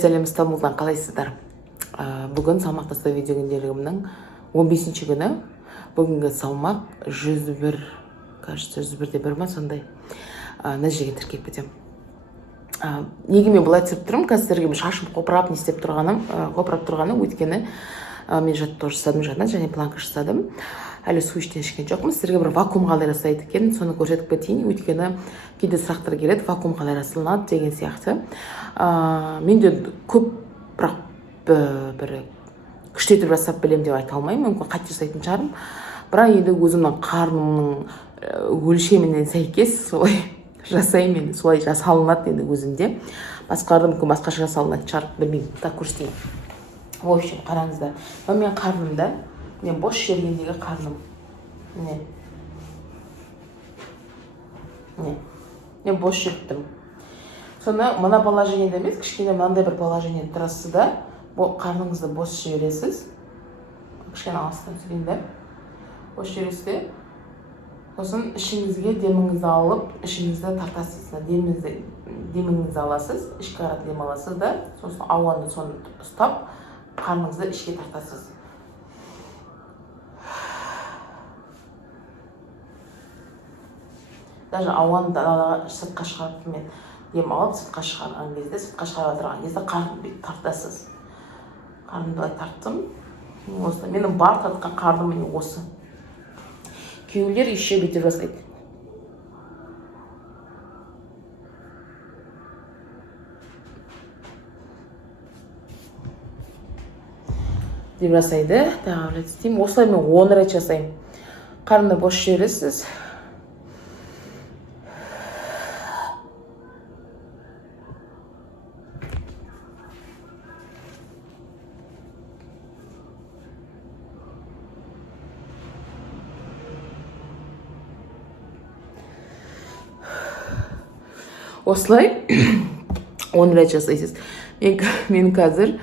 Сәлем, Стамбулдан қалайсыздар? Бүгін салмақ тастау видео күнделігімнің 15-ші күні. Бүгінгі салмақ 101, кажется 101-де 1 ма сондай нәтижеге тіркеп кетем. Неге мен бұлай түсіріп тұрмын? Қазір сіздерге шашым қопырап не істеп тұрғаны, өйткені мен жаттығу жасадым жаңа және планка жасадым. Әлі су ішкен жоқпын. Сіздерге бір вакуум қалай жасайды екен, соны көрсетіп кетейін. Өйткені кейде сұрақтар келеді, вакуум қалай жасалынады деген сияқты. Менде көп бірақ бір күштетіп жасап білем деп айта алмаймын. Мүмкін қате жасайтын шығармын. Бірақ енді өзімнің қарнымның өлшеміне сәйкес солай жасаймын енді. Солай жасалынады енді өзімде. Басқаларда мүмкін басқаша жасалынатын шығар, білмеймін. Так көрсетейін. В общем, қараңыздар. Мен қарнымда, мен бос жергендегі қарным. Мен бос жүрттім. Соны мына положениеде емес, кішкене мынандай бір положениеде тұрасыз да, қарныңызды бос жібересіз. Кішкене алыстан сөйлейін да. Бос жібересіз. Сосын ішіңізге деміңізді алып, ішіңізді тартасыз. Деміңізді аласыз, ішкі қарат дем аласыз да, сосын ауаны соны ұстап, қарныңызды ішке тартасыз. Даже ауаны далаға сыртқа шығарып мен дем алып, сыртқа шығарған кезде қарнымды тартасыз. Қарнымды былай тарттым. Менің бар тартқан қарным міне осы. Күйеулер еще бүйтіп жасайды. Деп жасайды. Осылай мен 10 рет жасаймын. Қарнымды бос жібересіз. Осылай 10 рет жасайсыз. Мен қазір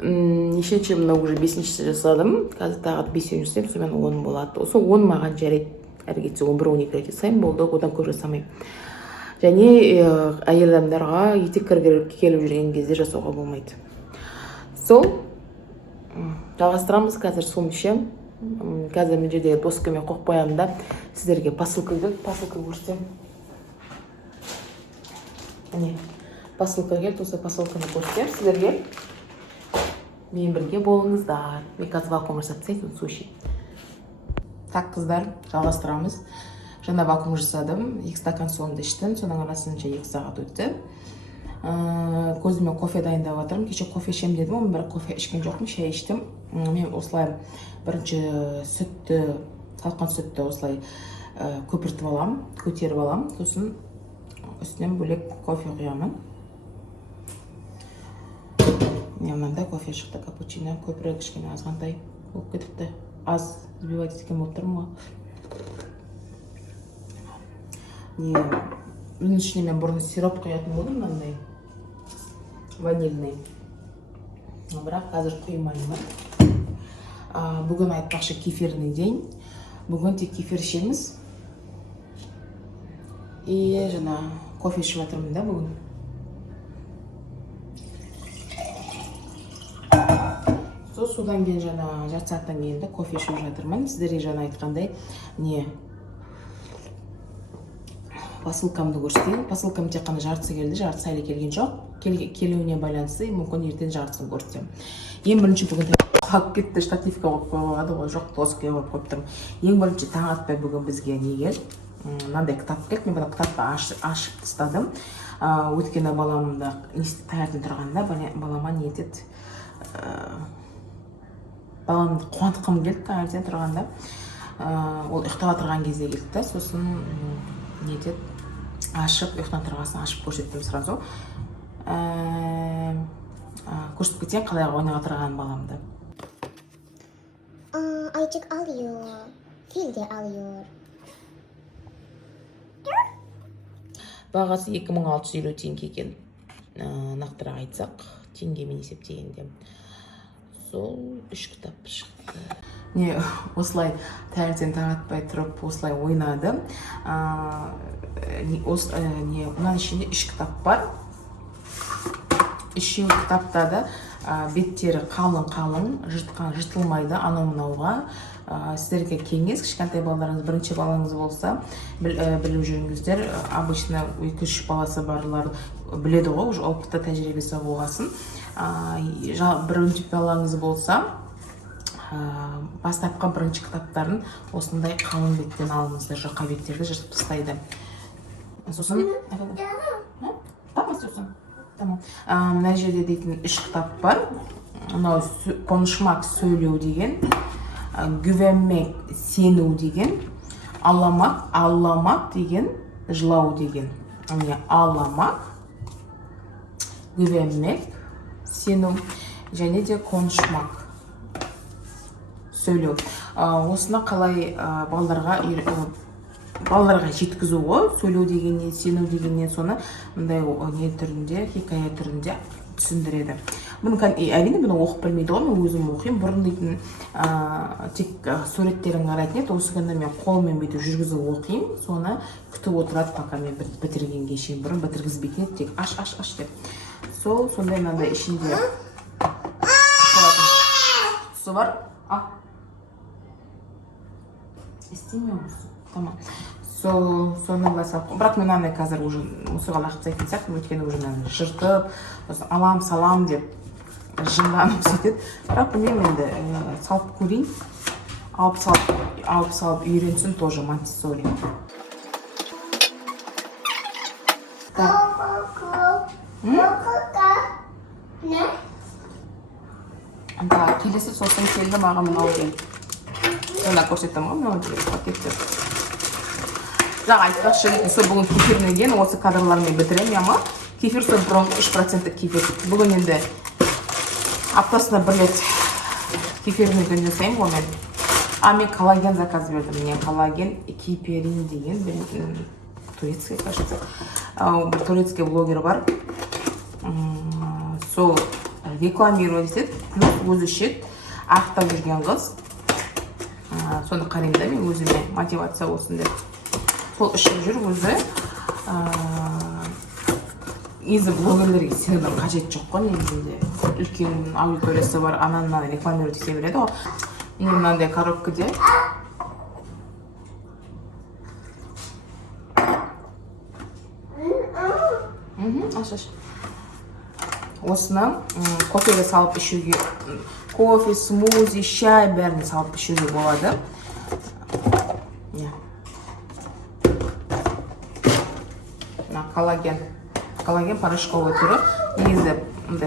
нешінші мына уже 5-ші жасадым. Қазір тағы 5 жасаймын, сонымен 10 болады. Осы 10 маған жарайды. Әрі кетсе 11-12 рет жасаймын, болды, одан көп жасамаймын. Және әйел адамдарға етек келіп жүрген кезде жасауға болмайды. Сол жалғастырамыз. Қазір суым ішемін. Қазір мен жердегі доскамен қойып қоямын да сіздерге посылка көрсетемін. Посылка келді, осы посылканы көрсетемін сіздерге. Мен бірге болыңыздар. Мен қазір вакуум жасап тастайын, су ішейін. Так, қыздар, жалғастырамыз. Жаңа вакуум жасадым. 2 стакан суымды іштім. Соның арасында 2 сағат өтті. Көзіме кофе дайындап жатырмын. Кеше кофе ішем дедім, мен бірақ кофе ішкен жоқпын, шай іштім. Мен осылай бірінші салқын сүтті осылай көтеріп аламын. Сосын үстінен бөлек кофе құямын. Мынандай кофе шықты, капучино, көпірек кішкене азғандай болып кетіпті. Аз збивать еткен болып тұрмын ғой. Бұның ішіне мен бұрын сироп құятын болдым, мынандай ванильный. Бірақ қазір құймаймын. Бүгін айтпақшы кефирный день. Бүгін тек кефир ішеміз. И жаңа кофе ішіп жатырмын да бүгін. Содан кейін жаңа жарты сағаттан кейін де кофе ішіп жатырмын. Сіздерге жаңа айтқандай посылкамды көрсетейін. Посылкам тек қана жартысы келді, жартысы әлі келген жоқ. Келуіне байланысты мүмкін ертең жартысын көрсетемін. Ең бірінші бүгін қалып кетті, штативке қойып қойылады ғой, жоқ доскаға қойып тұрмын. Ең бірінші таң атпай бүгін бізге не келді? Мынандай кітап келді. Мен бұл кітапты ашып тастадым. Өйткені баламды таңертең тұрғанда балама не етеді? Баламды қуантқым келді таңертең тұрғанда. Ол ұйықтап отырған кезде келді. Сосын не етеді? Ашып, ұйықтан тұрғасын ашып көрсеттім сразу. Көрсетіп кетейін қалай ойнап отырған баламды. Ayıcık alıyor. Fil de alıyor. Бағасы 2650 теңге екен. Нақтырақ айтсақ, теңгемен есептегенде. Сол 3 кітап шықты. Осылай таңертең таң атпай тұрып осылай ойнады. Мынаның ішінде 3 кітап бар. үшеу кітапта да беттері қалың жыртылмайды анау мынауға. Сіздерге кеңес, кішкентай балаларыңыз, бірінші балаңыз болса біліп жүріңіздер. Обычно 2-3 баласы барлар біледі ғой, уже опытта тәжірибесі болғасын. Бірінші балаңыз болса бастапқы бірінші кітаптарын осындай қалың беттен алыңыздар, жұқа беттерді жыртып тастайды. Сосын мына жерде дейтін 3 кітап бар. Мынау konuşmak сөйлеу деген, güvenmek сену деген, ağlamak деген, жылау деген. Ağlamak, güvenmek, сену және де konuşmak сөйлеу. Осына қалай балаларға жеткізу ғой, сөйлеу дегеннен, сену дегеннен соны мындай не түрінде, хикая түрінде түсіндіреді. Бұны әрине бұны оқып білмейді ғой, мен өзім оқимын. Бұрын дейтін тек суреттерін қарайтын еді, осы күнде мен қолмен бүйтіп жүргізіп оқимын, соны күтіп отырады, пока мен бітіргенге шейін. Бұрын бітіргізбейтін еді, тек аш деп. Сондай мынандай ішінде құтысы бар. Істемеу мұсың? Тамам. Соны басап. Бірақ мен андай қазір уже мұсыға лақып сайтын сияқты, өткені уже жыртып, алам салам деп жынданып сөйтеді. Бірақ білмеймін енді салып көрейін. Алып салып үйренсін тоже Монтессори. Келесі сосын келді маған мынау келді. Ona көрсеттім ғой, мынау деген пакеттер. Жаңа айтпақшы, бүгін кефирнен осы кадрлармен бітіремін, ама кефир сол бұрын 3% кефир. Бүгін енді аптасына бір рет кефирнен күн жасаймын ғой мен. Мен коллаген заказ бердім. Мен коллаген киперин деген турецкий, кажется. Бір турецкий блогер бар. Сол рекламировать етеді, плюс өзі ішеді, ақтап жүрген қыз. Соны қараймын да, мен өзіме мотивация болсын деп. Сол ішіп жүр өзі. Негізі блогерлерге сенудің қажет жоқ қой, негізінде. Үлкен аудиториясы бар, ананы рекламировать ете береді ғой. Мен мынандай коробкаде. Аш. Осыны кофеге салып ішуге, кофе, смузи, шай бәрін салып ішуге болады. Коллаген порошковый түрі. Негізі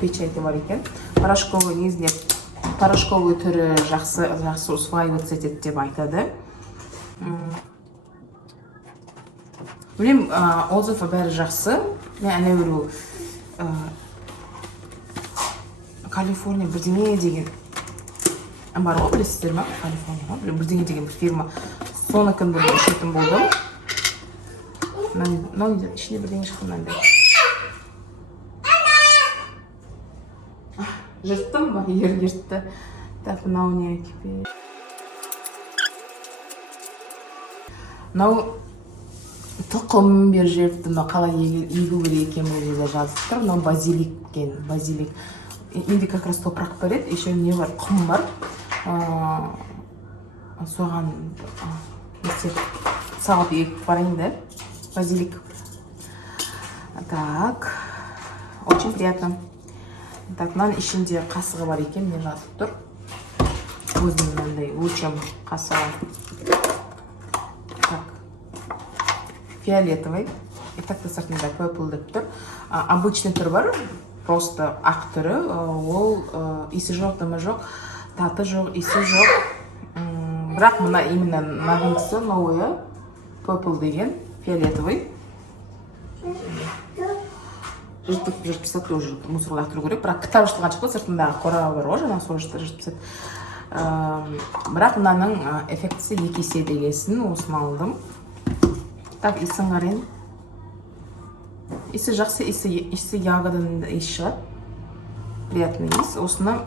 печати бар екен. Порошковый негізінде порошковый түрі жақсы усваиваться етеді деп айтады. Білем, отзывы бәрі жақсы. Мен әне өру Калифорния бірдеңе деген бар ғой, білесіздер ма? Калифорния бірдеңе деген бір фирма. Соны күн бұрын ішетін болдым. Мынау ішінде бірдеңе шыққан мынандай. Жырттым ба? Ертті. Так, мынау не кипе. Мынау тұқым бер жерді, қалай егу керек екен өзі жазып тұр. Мынау базилик екен, базилик. Менде как раз топырақ бар еді, еще не бар, құм бар. Соған салып егіп барайын да, базилик. Так, очень приятно. Так, мынаның ішінде қасығы бар екен, мен жазып тұр. Өзім мынандай өлшем қасығы. Так, фиолетовый. И так-то сыртында purple деп тұр. Обычный түр бар. Просто ақ түрі, ол иісі жоқ, дымы жоқ, таты жоқ, иісі жоқ. Бірақ мына именно новинкасы новые, purple деген, фиолетовый. Жыртып тоже мусорға лақтыру керек. Бірақ кітап жыртылған шықты, сыртындағы қорағы бар ғой, жаңа сол жыртып. Бірақ мынаның эффектісі 2 есе дегесін, осыны алдым. Так, иісін қарайын. Иісі жақсы, иісі ягоданың иіс шығады. Приятный иіс. Осыны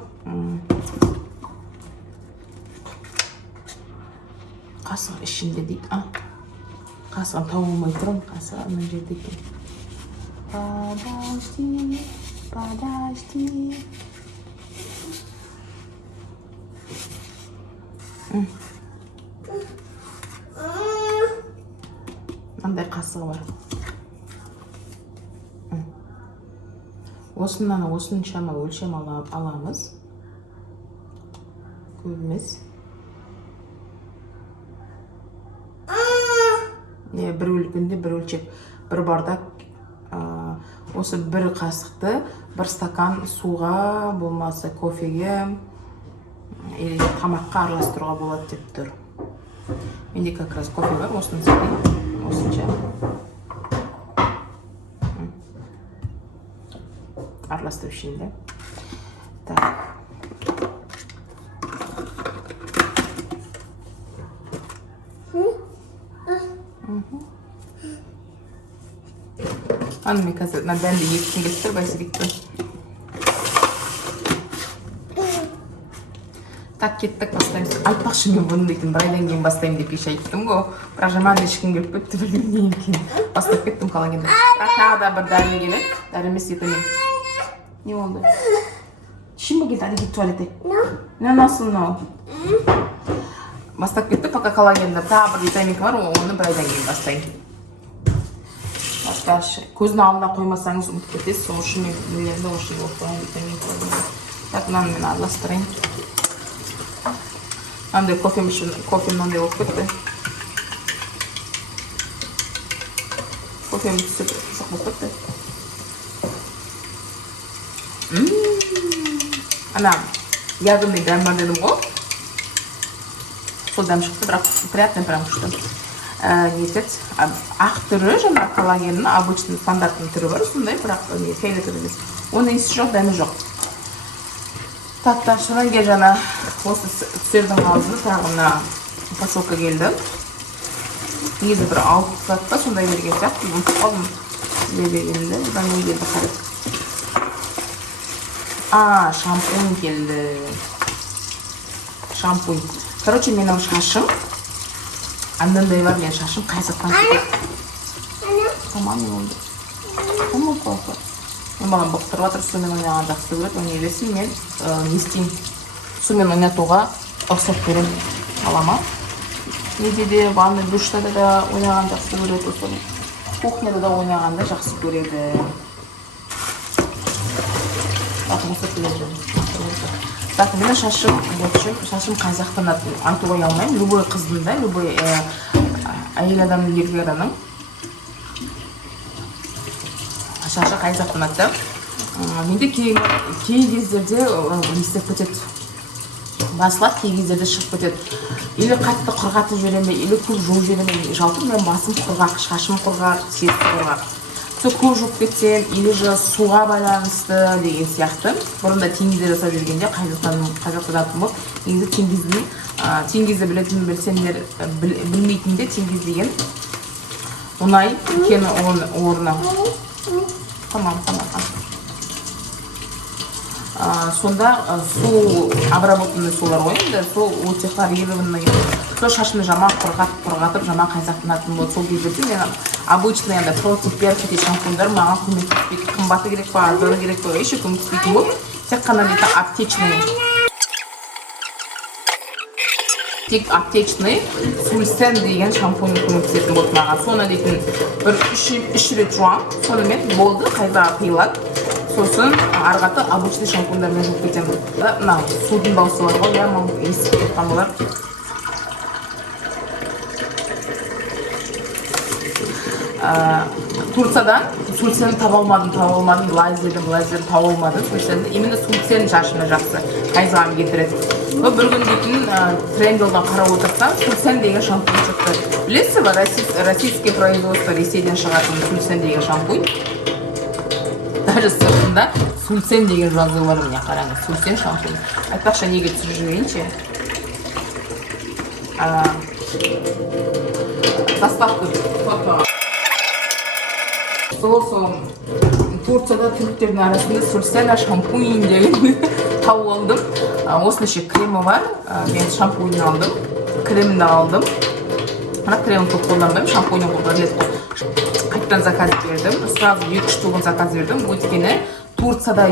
қасық ішінде дейді. Қасығын тауып алмай тұрмын. Қасығы мына жерде екен. Подожди. Подожди. Мындай қасығы бар. Осыншама өлшем аламыз. Көп емес. Бір өлгенде бір өлшек, бір бардак. Осы бір қасықты бір стакан суға, болмаса кофеге, или тамаққа араластыруға болады деп тұр. Менде как раз кофе бар, осыны істеймін. Осынша араластырып ішейін. Так. Мен қазір дәнді екісін келіп тұр, бәйсебекті. Так, кеттік, бастаймыз. Айтпақшы мен бұны дейтін, бір айдан кейін бастаймын деп кеше айттым ғой. Бірақ жаман ешкім келіп кетті, білмеймін екен. Бастап кеттім қалағенде. Бірақ тағы да бір дәрім келеді. Дәрім емес етімен. Не oldu? Şimdi git, hadi git tuvalete. Ne nasıl no? Бастап кетті, пока қалағенде. Тағы бір витаминка бар, оны бір айдан кейін бастаймын. Көздің алдына қоймасаңыз ұмытып кетесіз, сол үшін мен нелерді үшін оқыған витамин қойдым. Так, мынаны мен араластырайын. Мынандай кофем үшін кофем мынандай болып кетті. Кофем түсіп жоқ болып кетті. Ана ягодный дәм бар дедім ғой. Сол дәм шықты, бірақ приятный прям күшті. Нетет, ақ түрі жаңа коллагеннің обычный стандартный түрі бар, сондай, бірақ фейлі түрі емес. Оның иісі жоқ, дәмі жоқ. Так, шынан кел жаңа осы түсердің алдында тағы мына посылка келді. Негізі бір 6 сағатта сондай берген сияқты, ұмытып қалдым. Сізге бергенде, бұдан не келді қарап. Шампунь келді. Шампунь. Короче, менің шашым. Андандай бар, мен шашым қайсықтан кетеді. Тамам не oldu? Тамам қойқы. Мен маған бұқтырып атыр, сумен ойнаған жақсы көреді, ойнай берсін, мен не істеймін? Сумен ойнатуға ұқсат көрем алама. Неде де, ванна душтада да ойнаған жақсы көреді, осы кухняда да ойнағанда жақсы көреді. Bakın bu kötülerim. Bakın benim şaşım Kazak'tan айтуға алмаймын. Любой қыздың да, любой әйел адамның, еркек адамның шашы Қазақтан атты. Менде кей кездерде істеп кетеді. Басылады, кей кездерде шығып кетеді. Или қатты құрғатып жіберемін, или көп жуып жіберемін. Жалпы мен басым құрғақ, шашым құрғақ, сеті құрғақ. Көп жуып кетсем, или же суға байланысты деген сияқты. Бұрында теңгізде жасап жүргенде Қазақтан атын болып, негізі теңгізді білетін білсеңдер, білмейтінде теңгіз деген оңай екені орны. Тамам. Сонда су обработанный сулар ойында, сол өтеқлар елігінің сол шашымды жаман құрғатып, жаман Қазақтан атын болды. Сол кездерде мен обычно енді против перхоти шампуньдар маған көмектеспейді. Қымбаты керек па, арзаны керек па, еші көмектеспейтін болып, тек қана аптечный сульсен деген шампунь көмектесетін болды маған. Соны дейтін бір 3 рет жуам, сонымен болды, қайта қиылады. Сосын арғаты обычный шампуньдармен жуып кетемін. Мына судың дауысы бар ғой, я естіп кеткен болар. Турциядан сульсен таба алмадым, лазерден таба алмадым. Именно сульсен шашыма жақсы қайзығам кетіреді. Бір күн дейтін трендлдан қарап отырсам, сульсен деген шампунь шықты. Білесіз ба, российский производство Ресейден шығатын сульсен деген шампунь. Даже сыртында сульсен деген жазуы бар, міне қараңыз, сульсен шампунь. Айтпақша неге түсіріп жіберейінші. Доставка сол Турцияда түріктердің арасында сульсен шампунь деген тауып алдым. Осынша кремі бар, мен шампунь алдым, кремін де алдым. Бірақ кремін көп қолданбаймын, шампунь қолданбаймын. Қайттан заказ бердім, сразу 2 штугын заказ бердім. Өйткені Турцияда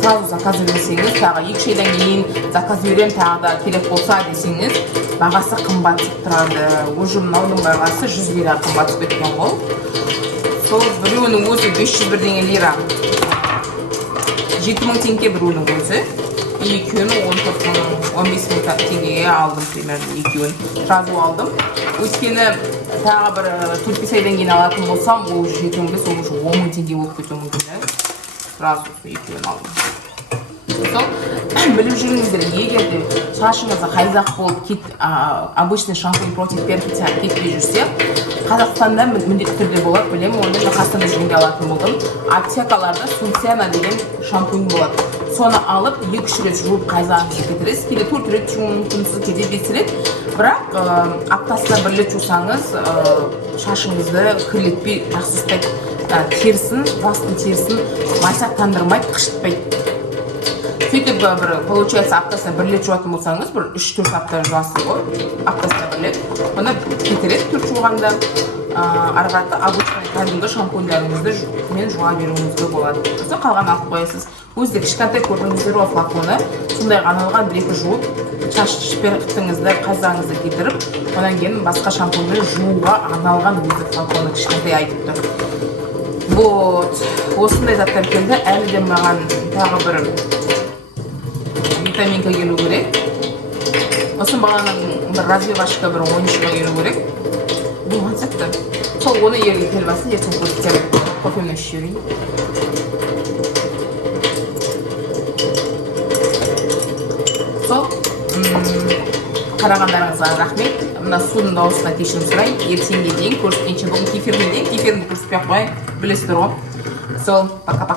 сразу заказ берсеңіз, тағы 2 айдан кейін заказ берем, тағы да керек болса десеңіз, бағасы қымбат тұрады. Уже мынаудың бағасы 100 лира қымбат кеткен ғой. Сол біреуінің өзі 501 лира. 7000 теңге біреуінің өзі. Екеуін 14-15 мың теңгеге алдым, примерно екеуін жазу алдым. Өйткені тағы бір 4-5 айдан кейін алатын болсам, ол 7-15, ол 10 мың теңге болып кетуі мүмкін. Сразу екеуін алдым. Сол, біліп жүріңіздер, егер де шашыңызда қайзақ болып обычный шампунь против перхотя кетпей жүрсе, Қазақстанда міндетті түрде болады, білемін, оны мен Қазақстанда жүргенде алатын болдым. Аптекаларда Сунсена деген шампунь болады. Соны алып, 2-3 рет жуып қайзағыңызды кетіресіз, кейде 4 рет жуу мүмкінсіз, кейде 5 рет. Бірақ аптасына 1 рет жусаңыз, шашыңызды кірлетпей жақсы ұстайды. Терісін, бастың терісін майсақтандырмайды, қышытпайды. Сөйтіп получается аптасына 1 рет жуатын болсаңыз, бір 3-4 апта жуасыз ғой, аптасына 1 рет. Оны кетіреді 4 жуғанда, арғаты обычный кәдімгі шампуньдарыңызды мен жуа беруіңізге болады. Сосын қалған алып қоясыз. Өзде кішкентай көрдіңіздер ғой флаконы, сондай арналған 1-2 жуып, шаш перхотыңызды, қайзағыңызды кетіріп, одан кейін басқа шампуньмен жууға арналған өзі флаконы кішкентай айтып тұр. Вот, осындай заттар келді. Әлі де маған тағы бір витаминка келу керек. Осы бағаның бір развивашка бір ойыншыға келу керек. Болған сәтті. Сол оны ерге келіп басын, ертең көрсетемін. Кофемді ішіп жүрейін. Сол, қарағандарыңызға рахмет. Мына судың дауысына кешірім сұрайын. Ертеңге дейін көрсеткенше, бүгін кефирмен дейін, кефирді көрсетпей ақ қояйын. Білесіздер ғой. Сол, пока-пока.